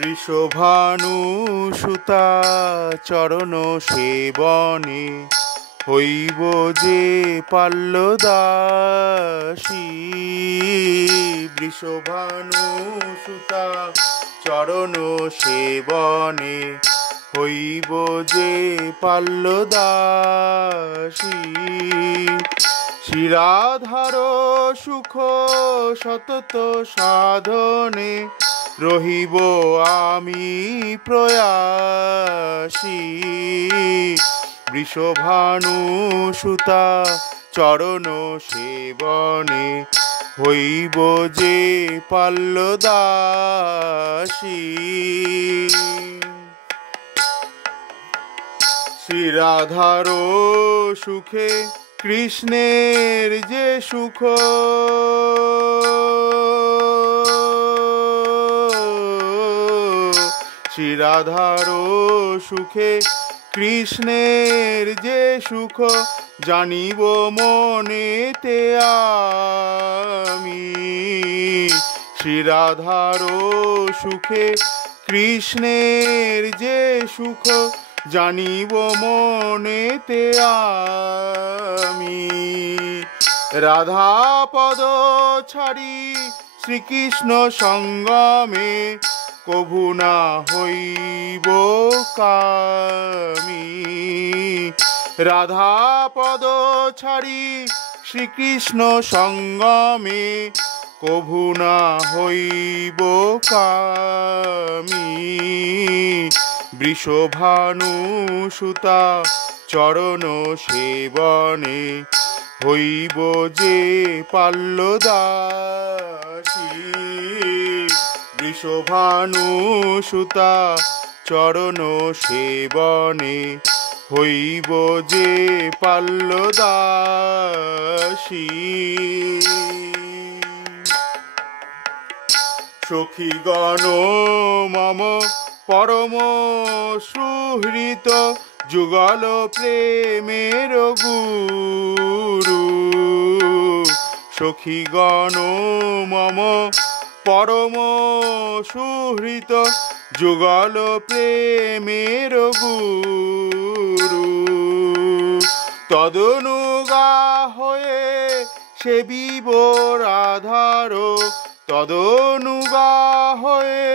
বৃষভানুসুতা চরণ সেবনে হইব যে পাল্লদাসী। বৃষভানুসুতা চরণ সেবনে হইব যে পাল্লদাসী। শ্রীরাধার সুখ সতত সাধনে রহিব আমি প্রয়াসী। বৃষভানুসুতা চরণ সেবনে হইব যে পাল্লদাসী। শ্রীরাধার সুখে কৃষ্ণের যে সুখ, শ্রীরাধার সুখে কৃষ্ণের যে সুখ জানিব মনেতে আমি। শ্রীরাধার সুখে কৃষ্ণের যে সুখ জানিব মনেতে আমি। রাধা পদ ছাড়ি শ্রীকৃষ্ণ সঙ্গমে কভু না হইব কামি। রাধা পদ ছাড়ি শ্রীকৃষ্ণ সঙ্গমে কভু না হইব কামি। বৃষভানুসুতা চরণ সেবনে হইব যে পাল্লদাসী। বৃষভানুসুতা চরণ সেবনে হইব যে পাল্লদাসী। সখীগণ মম পরম সুহৃত যুগল প্রেমের গুরু। সখীগণ মম পরম সুহৃত যুগল প্রেমের গুরু। তদনুগা হয়ে সেবিব রাধার, তদনুগা হয়ে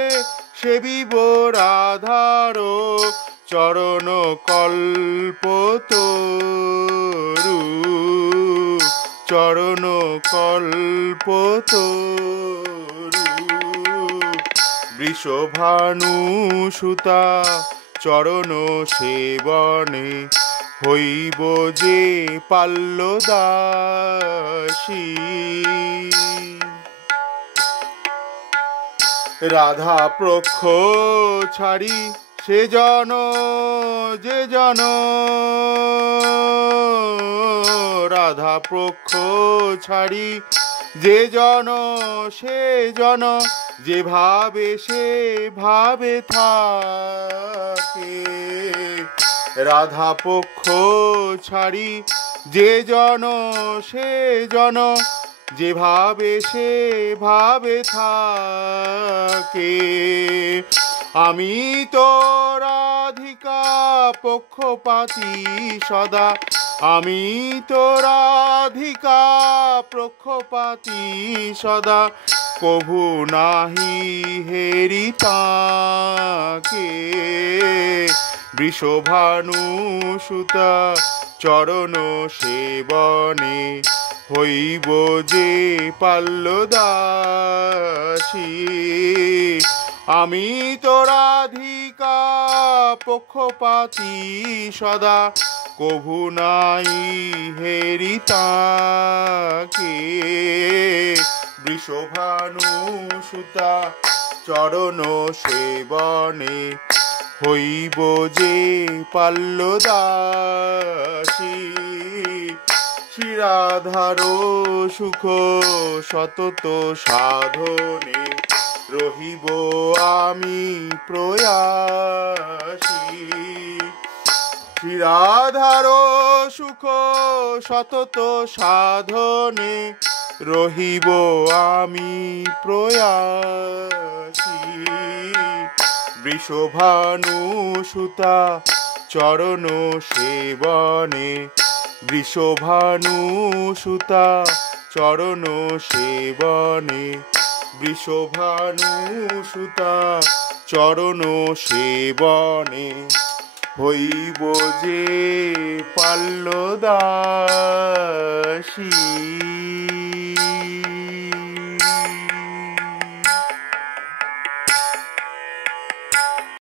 সেবিব রাধার চরণ কল্পতরু। চরণ কল্পতরু। বৃষভানুসুতা চরণ সেবনে হইব যে পাল্লদাসী। রাধা প্রক্ষ ছাড়ি সে জন যে জন, রাধা প্রক্ষ ছাড়ি যে জন সে জন যে ভাবে সে ভাবে থাকে। রাধা পক্ষ ছাড়ি যে জন সে জন যে ভাবে সে ভাবে থাকে। আমি তো রাধিকা পক্ষপাতী সদা, আমি তো রাধিকা পক্ষপাতী সদা কভু নাহি হেরি তাকে। বৃষভানুসুতা চরণ সেবনে হইব যে পাল্লদাসী। আমি তো রাধিকা পক্ষপাতী সদা কভু নাই হেরি তাকে। বৃষভানুসুতা চরণ সেবনে হইব যে পাল্লদাসী। শ্রীরাধার সুখ সতত সাধনে রহিব আমি প্রয়াসী। শ্রীরাধার সুখ সতত সাধনে রহিব আমি প্রয়াসী। বৃষভানু সুতা চরণ সেবনে বৃষভানু সুতা চরণ সেবনে বৃষভানু সুতা চরণ সেবনে হইব যে পাল্লদাসী